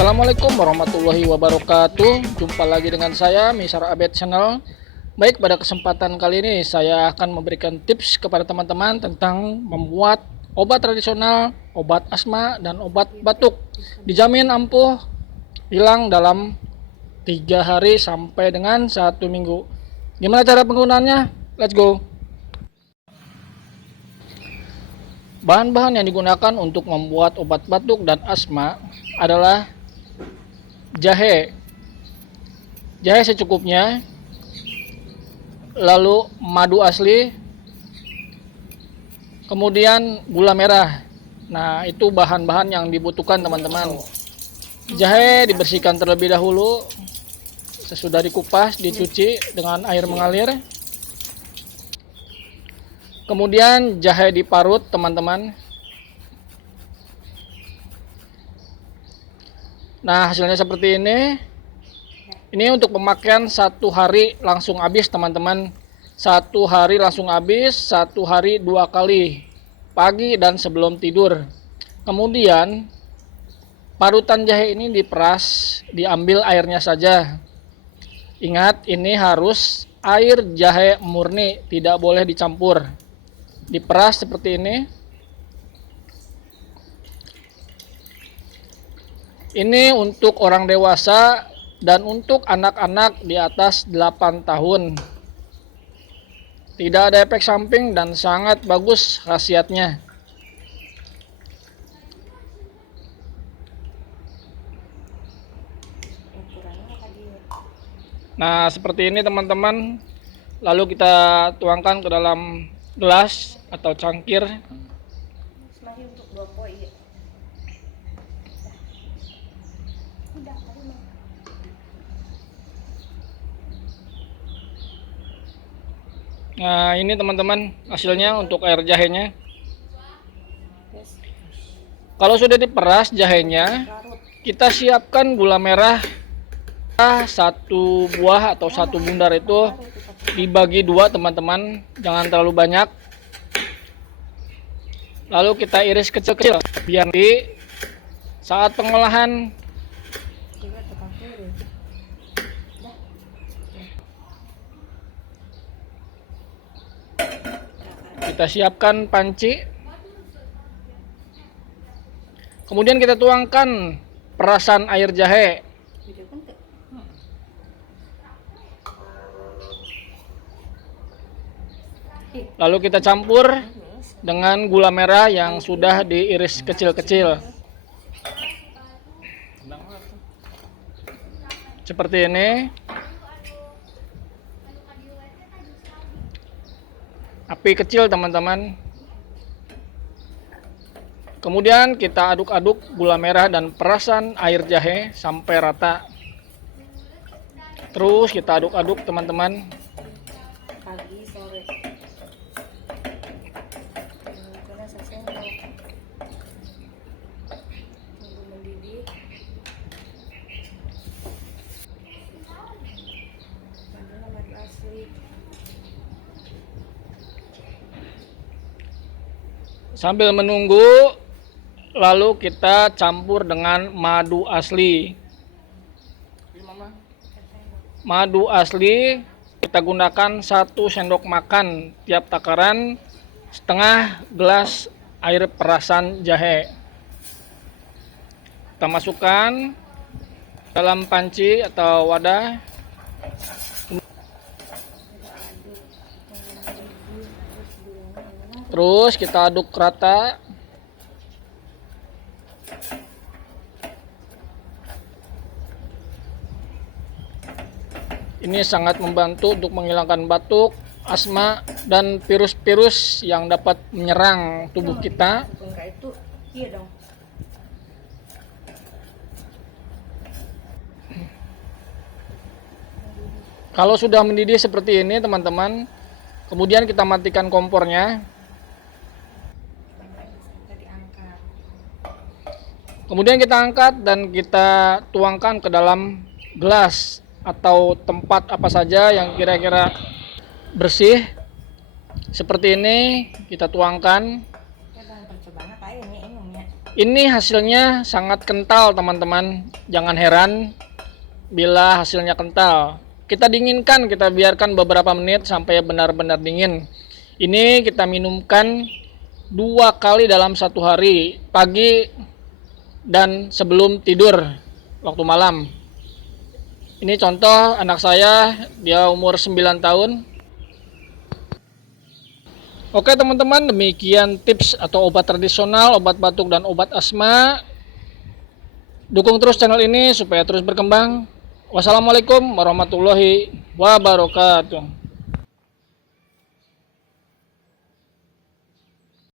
Assalamualaikum warahmatullahi wabarakatuh. Jumpa lagi dengan saya Misar Abed Channel. Baik, pada kesempatan kali ini saya akan memberikan tips kepada teman-teman tentang membuat obat tradisional, obat asma dan obat batuk. Dijamin ampuh, hilang dalam 3 hari sampai dengan 1 minggu. Gimana cara penggunaannya? Let's go. Bahan-bahan yang digunakan untuk membuat obat batuk dan asma adalah jahe secukupnya, lalu madu asli, kemudian gula merah. Nah, itu bahan-bahan yang dibutuhkan teman-teman. Jahe dibersihkan terlebih dahulu, sesudah dikupas dicuci dengan air mengalir. Kemudian jahe diparut teman-teman. Nah, hasilnya seperti ini. Ini untuk pemakaian 1 hari langsung habis teman-teman. 1 hari langsung habis, 1 hari 2 kali, pagi dan sebelum tidur. Kemudian parutan jahe ini diperas, diambil airnya saja. Ingat, ini harus air jahe murni, tidak boleh dicampur. Diperas seperti ini. Ini untuk orang dewasa dan untuk anak-anak di atas 8 tahun. Tidak ada efek samping dan sangat bagus khasiatnya. Nah, seperti ini teman-teman. Lalu kita tuangkan ke dalam gelas atau cangkir. Nah, ini teman-teman hasilnya untuk air jahenya. Kalau sudah diperas jahenya, kita siapkan gula merah 1 buah atau 1 bundar, itu dibagi 2 teman-teman, jangan terlalu banyak. Lalu kita iris kecil-kecil biar di saat pengolahan kita siapkan panci. Kemudian kita tuangkan perasan air jahe. Lalu kita campur dengan gula merah yang sudah diiris kecil-kecil. Seperti ini. Api kecil teman-teman. Kemudian kita aduk-aduk gula merah dan perasan air jahe sampai rata. Terus kita aduk-aduk teman-teman. Pagi, sore. Tunggu mendidih. Madu asli. Sambil menunggu, lalu kita campur dengan madu asli. Madu asli kita gunakan 1 sendok makan tiap takaran, setengah gelas air perasan jahe. Kita masukkan dalam panci atau wadah. Terus kita aduk rata. Ini sangat membantu untuk menghilangkan batuk, asma, dan virus-virus yang dapat menyerang tubuh kita. Enggak itu, iya dong. Kalau sudah mendidih seperti ini teman-teman, kemudian kita matikan kompornya. Kemudian kita angkat dan kita tuangkan ke dalam gelas atau tempat apa saja yang kira-kira bersih. Seperti ini kita tuangkan. Ini hasilnya sangat kental teman-teman. Jangan heran bila hasilnya kental. Kita dinginkan, kita biarkan beberapa menit sampai benar-benar dingin. Ini kita minumkan 2 kali dalam 1 hari, pagi dan sebelum tidur waktu malam. Ini contoh anak saya, dia umur 9 tahun. Oke teman-teman, demikian tips atau obat tradisional, obat batuk dan obat asma. Dukung terus channel ini supaya terus berkembang. Wassalamualaikum warahmatullahi wabarakatuh.